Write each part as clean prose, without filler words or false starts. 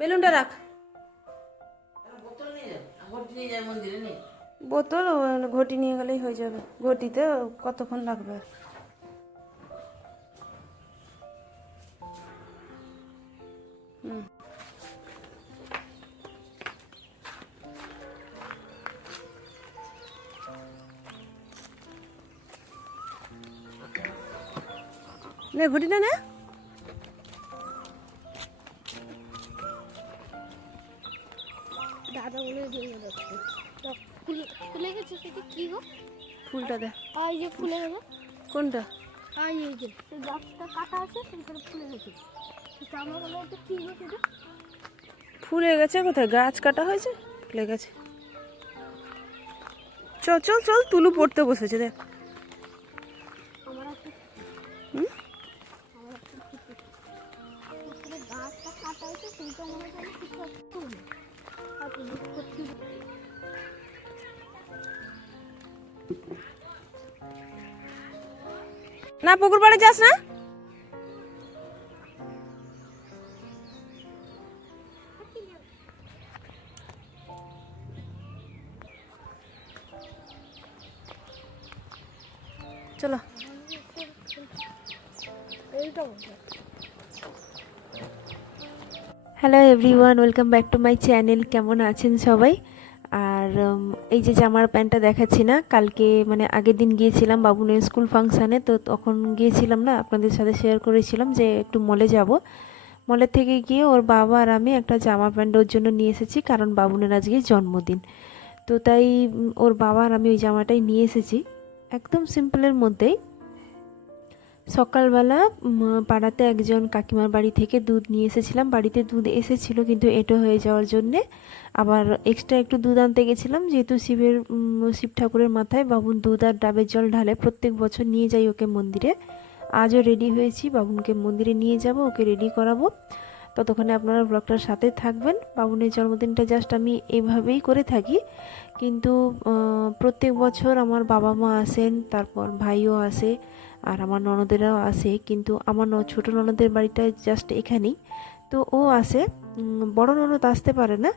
বেলুনটা রাখ। বোতল ঘটি নিয়ে গেলেই হয়ে যাবে। ঘটিতে কতক্ষণ লাগবে? হুম, নে ঘটিটা নে। দাদা বলে দিয়ে যাচ্ছে ফুলে গেছে। সেটা কি গো? ফুলটা দে। এই যে ফুলে গেছে। কোনটা? এই যে সেই গাছটা কাটা আছে সেইখানে ফুলে গেছে। সেটা আমার বলে এটা কি গো? সেটা ফুলে গেছে কোথায়? গাছ কাটা হয়েছে, ফুলে গেছে। চল চল চল, তুলু পড়তে বসেছে দেখ। আমার একটা হুম, আমার একটা গাছটা কাটা আছে সেইটা মনে হয় কিছু একটা ফুল আছে সত্যি। না পুকুর পাড়ে যাস না। চলো। এইটা বলছে hello everyone, welcome back to my channel. কেমন আছেন সবাই? আর এই যে জামার প্যান্টটা দেখাচ্ছি না, কালকে মানে আগের দিন গিয়েছিলাম বাবুনের স্কুল ফাংশানে, তো তখন গিয়েছিলাম না, আপনাদের সাথে শেয়ার করেছিলাম যে একটু মলে যাব। মলের থেকে গিয়ে ওর বাবা আর আমি একটা জামা প্যান্ট ওর জন্য নিয়ে এসেছি, কারণ বাবুনের আজকে জন্মদিন। তো তাই ওর বাবা আর আমি ওই জামাটাই নিয়ে এসেছি, একদম সিম্পলের মধ্যেই। সকালবেলা পাড়াতে একজন কাকিমার বাড়ি থেকে দুধ নিয়ে এসেছিলাম। বাড়িতে দুধ এসেছিল কিন্তু এঁটো হয়ে যাওয়ার জন্যে আবার এক্সট্রা একটু দুধ আনতে গেছিলাম, যেহেতু শিব ঠাকুরের মাথায় বাবুন দুধ আর ডাবের জল ঢালে, প্রত্যেক বছর নিয়ে যাই ওকে মন্দিরে। আজও রেডি হয়েছি, বাবুনকে মন্দিরে নিয়ে যাব, ওকে রেডি করাবো। ততক্ষণে আপনারা ব্লগটার সাথে থাকবেন। বাবুনের জন্মদিনটা জাস্ট আমি এভাবেই করে থাকি, কিন্তু প্রত্যেক বছর আমার বাবা মা আসেন, তারপর ভাইও আসে, আর আমার ননদেরাও আসে। কিন্তু আমার ছোট ননদের বাড়িটা জাস্ট এখানেই, তো ও আসে। বড় ননদ আসতে পারে না।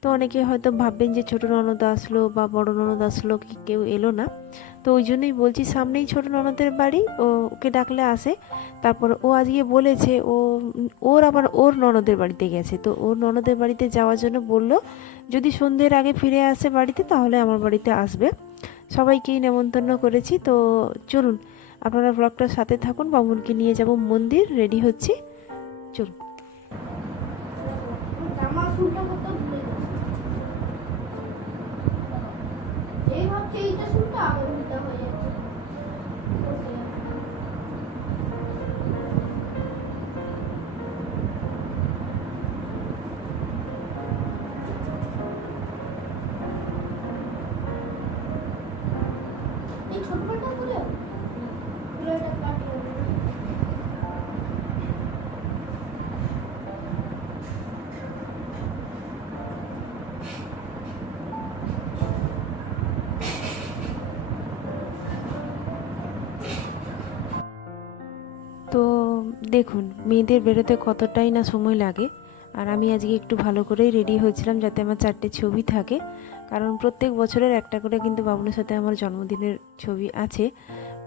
তো অনেকে হয়তো ভাববেন যে ছোট ননদ আসলো বা বড় ননদ আসলো, কি কেউ এলো না। তো ওই জন্যই বলছি, সামনেই ছোট ননদের বাড়ি, ওকে ডাকলে আসে। তারপর ও আজকে বলেছে ওর আবার ওর ননদের বাড়িতে গেছে, তো ওর ননদের বাড়িতে যাওয়ার জন্য বলল যদি সন্ধ্যের আগে ফিরে আসে বাড়িতে তাহলে আমার বাড়িতে আসবে। সবাইকেই নেমন্তন্ন করেছি। তো চলুন আপনারা ব্লগটার সাথে থাকুন। বাবুনকে নিয়ে যাব মন্দির, রেডি হচ্ছি, চলুন। জামা ফুলটা কত ভুলে গেছে। এই ভাবছে এইটা শুনতে আবার উল্টা হয়ে যাচ্ছে। এই ছোট পাটা খুলে খুলে এটা কাটিয়ে তো দেখুন মেয়েদের বেরোতে কতটাই না সময় লাগে। আর আমি আজকে একটু ভালো করেই রেডি হয়েছিলাম যাতে আমার 4টে ছবি থাকে, কারণ প্রত্যেক বছরের একটা করে কিন্তু বাবুনের সাথে আমার জন্মদিনের ছবি আছে।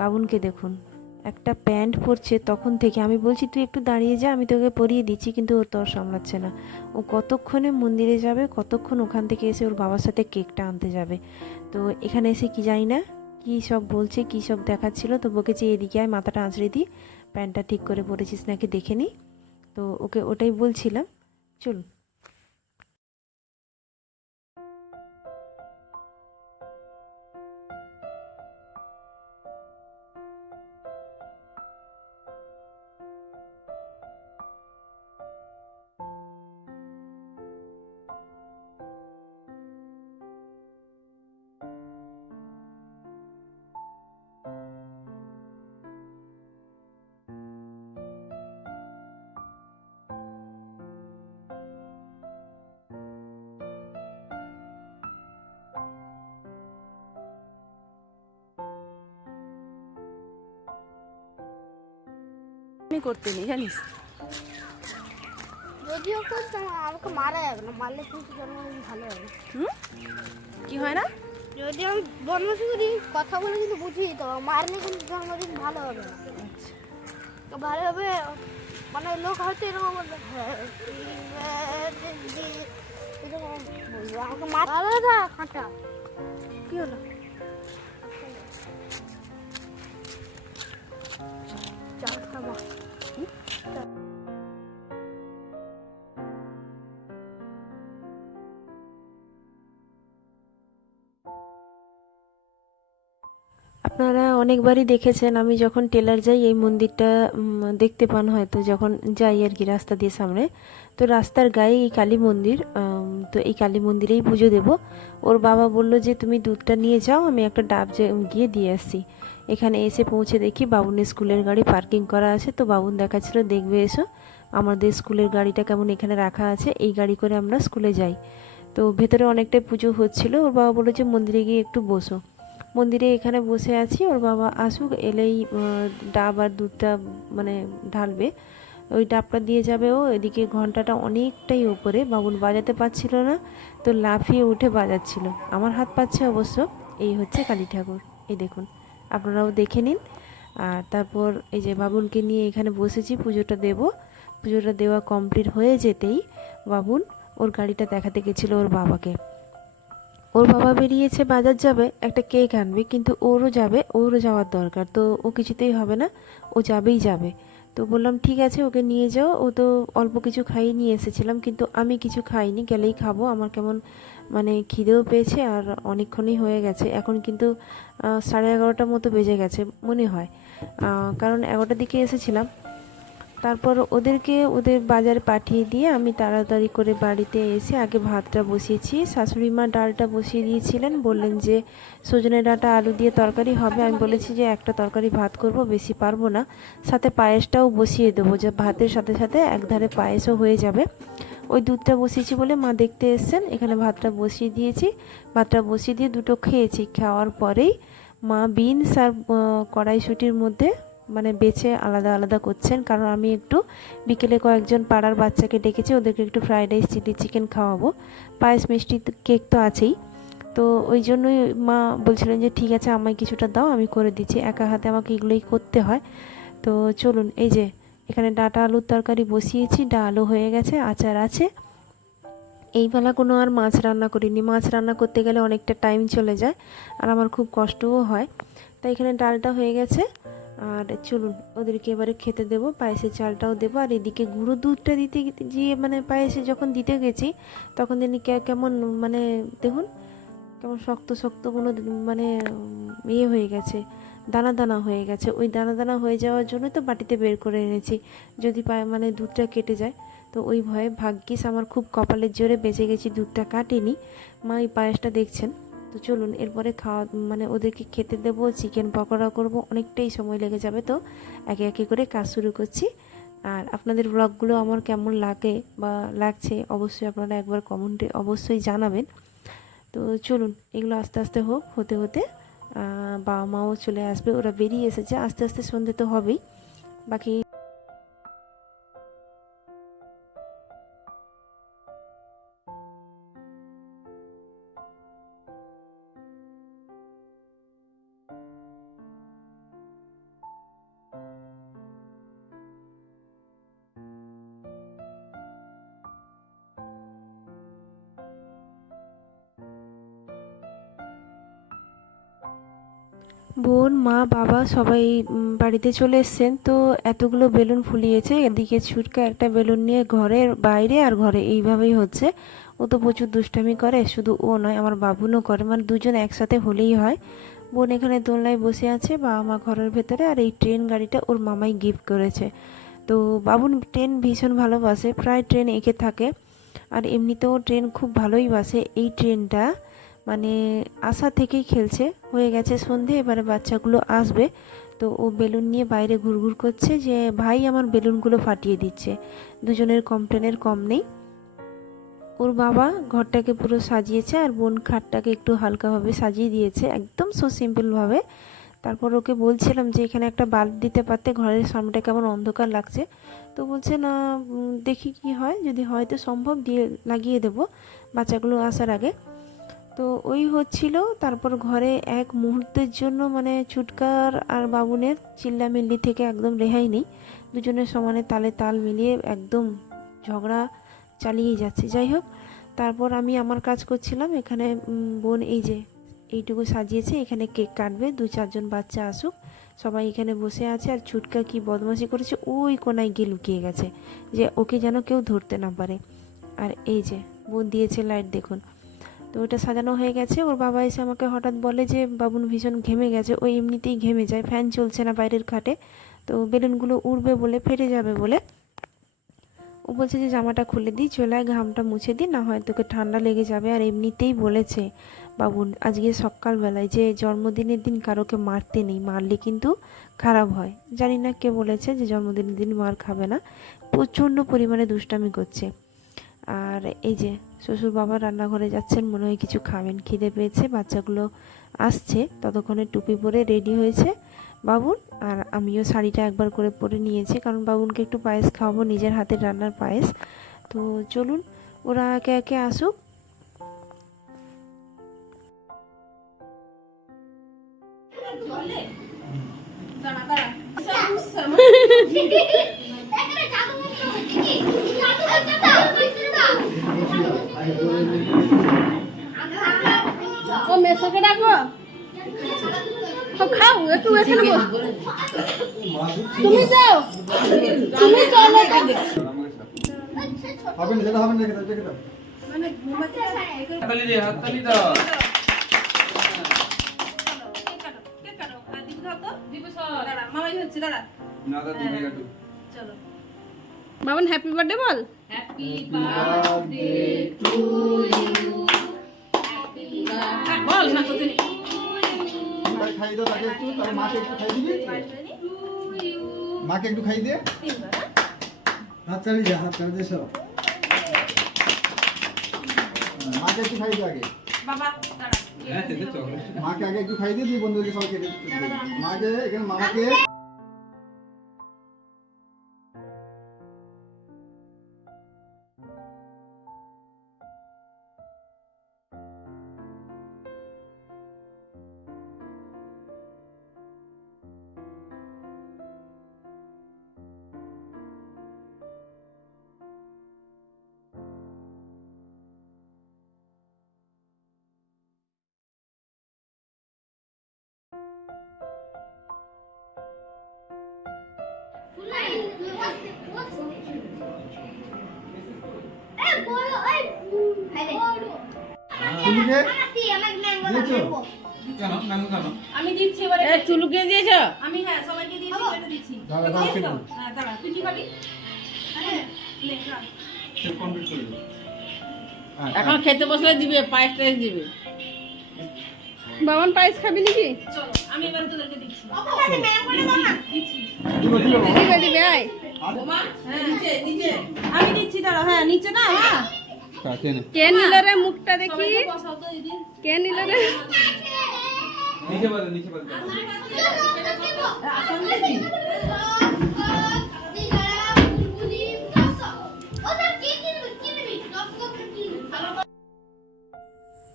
বাবুনকে দেখুন একটা প্যান্ট পরছে, তখন থেকে আমি বলছি তুই একটু দাঁড়িয়ে যা, আমি তোকে পরিয়ে দিচ্ছি, কিন্তু ও তর সামলাচ্ছে না। ও কতক্ষণে মন্দিরে যাবে, কতক্ষণ ওখান থেকে এসে ওর বাবার সাথে কেকটা আনতে যাবে। তো এখানে এসে কি জানি না কী সব বলছে, কী সব দেখাচ্ছিল, তো বকেছে এদিকে আয়, মাথাটা আঁচড়ে দিই, প্যান্টটা ঠিক করে পরেছিস নাকি দেখে নি। তো ওকে ওটাই বলছিলাম, চলুন। আমি করতে নেই জানিস। যদিও কেউ আমাকে মারা যাবে না, মারলে কিন্তু জন্মদিন ভালো হবে না। কি হয় না? যদি আমি বনবাসী করি কথা বলে কিন্তু বুঝিয়ে দিতে হবে, মারলে কিন্তু জন্মদিন ভালো হবে না। তো ভালো হবে মানে লোক হয়তো এরকম বলবে happy birthday, এরকম বলবে আমাকে মারা যা ফাটা। কি হলো? চা খাবো। আপনারা অনেকবারই দেখেছেন আমি যখন টেলার যাই এই মন্দিরটা দেখতে পান হয়তো, যখন যাই আর কি রাস্তা দিয়ে সামনে। তো রাস্তার গায়ে এই কালী মন্দির, তো এই কালী মন্দিরেই পুজো দেব। ওর বাবা বলল যে তুমি দুধটা নিয়ে যাও, আমি একটা ডাব গিয়ে দিয়ে আসছি। এখানে এসে পৌঁছে দেখি বাবুনের স্কুলের গাড়ি পার্কিং করা আছে। তো বাবুন দেখাচ্ছিল দেখবে এসো আমাদের স্কুলের গাড়িটা কেমন এখানে রাখা আছে, এই গাড়ি করে আমরা স্কুলে যাই। তো ভেতরে অনেকটাই পুজো হচ্ছিল। ওর বাবা বললো যে মন্দিরে গিয়ে একটু বসো। মন্দিরে এখানে বসে আছি, ওর বাবা আসুক, এলেই ডাব আর দুধটা মানে ঢালবে, ওই ডাবটা দিয়ে যাবে ও। এদিকে ঘন্টাটা অনেকটাই উপরে, বাবুন বাজাতে পারছিল না, তো লাফিয়ে উঠে বাজাচ্ছিল। আমার হাত পাচ্ছে অবশ্য। এই হচ্ছে কালী ঠাকুর, এই দেখুন, আপনারাও দেখে নিন। আর তারপর এই যে বাবুনকে নিয়ে এখানে বসেছি, পুজোটা দেব। পুজোটা দেওয়া কমপ্লিট হয়ে যেতেই বাবুন ওর গাড়িটা দেখাতে গেছিলো ওর বাবাকে। ওর বাবা বেরিয়েছে বাজার যাবে, একটা কেক আনবে, কিন্তু ওরও যাবে, ওরও যাওয়ার দরকার। তো ও কিছুতেই হবে না, ও যাবেই যাবে। তো বললাম ঠিক আছে ওকে নিয়ে যাও। ও তো অল্প কিছু খাইয়ে নিয়ে এসেছিলাম, কিন্তু আমি কিছু খাইনি, গেলেই খাবো। আমার কেমন মানে খিদেও পেয়েছে আর অনেকক্ষণই হয়ে গেছে। এখন কিন্তু 11:30টার মতো বেজে গেছে মনে হয়, কারণ 11টার দিকে এসেছিলাম। তারপর ওদেরকে ওদের বাজারে পাঠিয়ে দিয়ে আমি তাড়াতাড়ি করে বাড়িতে এসে আগে ভাতটা বসিয়েছি। শাশুড়ি মা ডালটা বসিয়ে দিয়েছিলেন, বললেন যে সজনে ডাঁটা আলু দিয়ে তরকারি হবে। আমি বলেছি যে একটা তরকারি ভাত করব, বেশি পারবো না, সাথে পায়েসটাও বসিয়ে দেবো, যে ভাতের সাথে সাথে একধারে পায়েসও হয়ে যাবে। ওই দুধটা বসিয়েছি বলে মা দেখতে এসছেন, এখানে ভাতটা বসিয়ে দিয়েছি। ভাতটা বসিয়ে দিয়ে দুটো খেয়েছি। খাওয়ার পরেই মা বিনস আর কড়াইশুঁটির মধ্যে মানে বেছে আলাদা আলাদা করছেন, কারণ আমি একটু বিকেলে কয়েকজন পাড়ার বাচ্চাকে ডেকেছি, ওদেরকে একটু ফ্রাইড রাইস চিলি চিকেন খাওয়াবো, পায়েস মিষ্টি কেক তো আছেই। তো ওই জন্যই মা বলছিলেন যে ঠিক আছে আমায় কিছুটা দাও, আমি করে দিচ্ছি, একা হাতে আমাকে এগুলোই করতে হয়। তো চলুন, এই যে এখানে ডাঁটা আলুর তরকারি বসিয়েছি, ডালও হয়ে গেছে, আচার আছে। এই বেলা কোনো আর মাছ রান্না করিনি, মাছ রান্না করতে গেলে অনেকটা টাইম চলে যায় আর আমার খুব কষ্টও হয়। তাই এখানে ডালটা হয়ে গেছে। আর চলুন ওদেরকে এবারে খেতে দেবো, পায়েসের চালটাও দেবো। আর এদিকে গুঁড়ো দুধটা দিতে গিয়ে মানে পায়েসে যখন দিতে গেছি তখন তিনি কেমন মানে দেখুন কেমন শক্ত শক্ত কোনো মানে ইয়ে হয়ে গেছে, দানা দানা হয়ে গেছে। ওই দানা দানা হয়ে যাওয়ার জন্য তো বাটিতে বের করে এনেছি, যদি মানে দুধটা কেটে যায়। তো ওই ভয়ে ভাগ্যিস আমার খুব কপালের জোরে বেঁচে গেছি, দুধটা কাটেনি। মা এই পায়েসটা দেখছেন। তো চলুন এরপরে খাওয়া মানে ওদেরকে খেতে দেবো, চিকেন পকোড়া করব, অনেকটাই সময় লেগে যাবে। তো একে একে করে কাজ শুরু করছি। আর আপনাদের ব্লগগুলো আমার কেমন লাগে বা লাগছে অবশ্যই আপনারা একবার কমেন্টে অবশ্যই জানাবেন। তো চলুন এগুলো আস্তে আস্তে হোক, হতে হতে বাবা মাও চলে আসবে, ওরা বেরিয়ে এসেছে, আস্তে আস্তে সন্ধে তো হবেই। বাকি বোন মা বাবা সবাই বাড়িতে চলে এসছেন। তো এতগুলো বেলুন ফুলিয়েছে, এদিকে ছুটকা একটা বেলুন নিয়ে ঘরের বাইরে আর ঘরে এইভাবেই হচ্ছে। ও তো প্রচুর দুষ্টামি করে, শুধু ও নয় আমার বাবুনও করে, মানে দুজন একসাথে হলেই হয়। বোন এখানে দোলনায় বসে আছে, বাবা মা ঘরের ভেতরে, আর এই ট্রেন গাড়িটা ওর মামাই গিফট করেছে। তো বাবুন ট্রেন ভীষণ ভালোবাসে, প্রায় ট্রেন এঁকে থাকে, আর এমনিতেও ট্রেন খুব ভালোই বাসে। এই ট্রেনটা মানে আশা থেকেই খেলছে, হয়ে গেছে সন্ধে, এবারে বাচ্চাগুলো আসবে। তো ও বেলুন নিয়ে বাইরে ঘুরঘুর করছে যে ভাই আমার বেলুনগুলো ফাটিয়ে দিচ্ছে। দুজনের কমপ্লেনের কম নেই। ওর বাবা ঘরটাকে পুরো সাজিয়েছে আর বোন খাটটাকে একটু হালকাভাবে সাজিয়ে দিয়েছে, একদম সো সিম্পলভাবে। তারপর ওকে বলছিলাম যে এখানে একটা বাল্ব দিতে পারতে, ঘরের সামনেটা কেমন অন্ধকার লাগছে। তো বলছে না, দেখি কি হয়, যদি হয়তো সম্ভব দিয়ে লাগিয়ে দেবো বাচ্চাগুলো আসার আগে। তো ওই হচ্ছিল। তারপর ঘরে এক মুহূর্তের জন্য মানে ছুটকার আর বাবুনের চিল্লামিল্লি থেকে একদম রেহাই নেই, দুজনের সমানে তালে তাল মিলিয়ে একদম ঝগড়া চালিয়েই যাচ্ছে। যাই হোক, তারপর আমি আমার কাজ করছিলাম। এখানে বোন এই যে এইটুকু সাজিয়েছে, এখানে কেক কাটবে, 2-4 জন বাচ্চা আসুক, সবাই এখানে বসে আছে। আর ছুটকা কি বদমাশি করেছে, ওই কোনায় গিয়ে লুকিয়ে গেছে যে ওকে যেন কেউ ধরতে না পারে। আর এই যে বোন দিয়েছে লাইট, দেখুন। তো ওটা সাজানো হয়ে গেছে। ওর বাবা এসে আমাকে হঠাৎ বলে যে বাবুন ভীষণ ঘেমে গেছে, ও এমনিতেই ঘেমে যায়, ফ্যান চলছে না বাইরের খাটে, তো বেলুনগুলো উড়বে বলে, ফেটে যাবে বলে। ও বলছে যে জামাটা খুলে দিই, চলায় ঘামটা মুছে দিই, না হয় তোকে ঠান্ডা লেগে যাবে। আর এমনিতেই বলেছে বাবুন আজকে সকালবেলায় যে জন্মদিনের দিন কারোকে মারতে নেই, মারলে কিন্তু খারাপ হয়। জানি না কে বলেছে যে জন্মদিনের দিন মার খাবে না। প্রচণ্ড পরিমাণে দুষ্টামি করছে। আর এই যে শ্বশুর বাবা রান্নাঘরে যাচ্ছেন, মনে হয় কিছু খাবেন, খিদে পেয়েছে। বাচ্চাগুলো আসছে, ততক্ষণে টুপি পরে রেডি হয়েছে বাবুন। আর আমিও শাড়িটা একবার করে পরে নিয়েছি, কারণ বাবুনকে একটু পায়েস খাওয়াবো, নিজের হাতের রান্নার পায়েস। তো চলুন ওরা একে একে আসুক। ও মেসোকে ডাকো, ও খাও একটু এখানে বস। তুমি যাও, তুমি চলো। হবে না, সেটা হবে না, রেখে দাও। হাততালি দে, হাততালি দাও। না দাদা তুমি কাটো। বাবন হ্যাপি বার্থডে বল। বল না করতে খাইয়ে দাও তাকে একটু, তাহলে মাকে একটু খাইয়ে দিবি। মাকে একটু খাইয়ে দে। হাত চালিয়ে যা, হাত চালিয়ে সব। মাকে একটু খাইয়ে দে আগে। হ্যাঁ সেটা চলে। মাকে আগে একটু খাইয়ে দিয়ে বন্ধুদেরকে সবাইকে দে। মাকে এখানে মামাকে তুমিকে দিয়েছো? কেন ম্যাঙ্গো কেন? আমি দিচ্ছি এবারে। এ চুলুকে দিয়েছো? আমি হ্যাঁ সবাইকে দিয়েছি, এটা দিচ্ছি। দাঁড়া, দাঁড়া, খেয়ে নাও। খেয়ে হ্যাঁ দাঁড়া, তুই কি খাবি? নে, খা। সে কমপ্লিট করে দাও। এখন খেতে বসলে দিবে, পায়েস টাইস দিবে। বাবন পায়েস খাবি নাকি? চলো আমি এবারে তোদেরকে দিচ্ছি। দিচ্ছি। দিবে দিবে আয়। হ্যাঁ নিচে নিচে আমি দিচ্ছি, দাঁড়া। হ্যাঁ নিচে না, হ্যাঁ কাছে নে। কে নিল রে মুখটা দেখি? সবাইকে বসাও তো দিদি। কে নিল রে? নিচে বাদ, নিচে বাদ।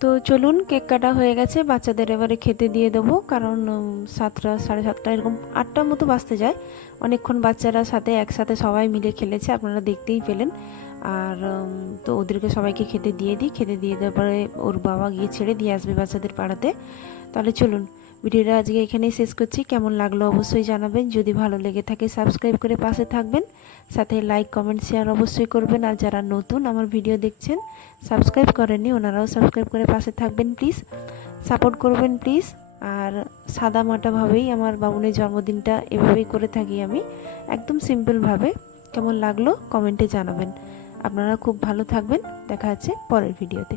তো চলুন, কেক কাটা হয়ে গেছে, বাচ্চাদের এবারে খেতে দিয়ে দেবো। কারণ 7টা 7:30 এরকম 8টার মতো বাজতে যায়। অনেকক্ষণ বাচ্চারা সাথে একসাথে সবাই মিলে খেলেছে, আপনারা দেখতেই পেলেন। আর তো ওদেরকে সবাইকে খেতে দিয়ে দিই। খেতে দিয়ে দেওয়ার পরে ওর বাবা গিয়ে ছেড়ে দিয়ে আসবে বাচ্চাদের পাড়াতে। তাহলে চলুন, ভিডিওটা আজকে এখানেই শেষ করছি। কেমন লাগলো অবশ্যই জানাবেন। যদি ভালো লেগে থাকে সাবস্ক্রাইব করে পাশে থাকবেন, সাথে লাইক কমেন্ট শেয়ার অবশ্যই করবেন। আর যারা নতুন আমার ভিডিও দেখছেন, সাবস্ক্রাইব করেননি, ওনারাও সাবস্ক্রাইব করে পাশে থাকবেন প্লিজ, সাপোর্ট করবেন প্লিজ। আর সাদা মাটাভাবেই আমার বাবুনের জন্মদিনটা এভাবেই করে থাকি আমি, একদম সিম্পলভাবে। কেমন লাগলো কমেন্টে জানাবেন। আপনারা খুব ভালো থাকবেন, দেখা হচ্ছে পরের ভিডিওতে।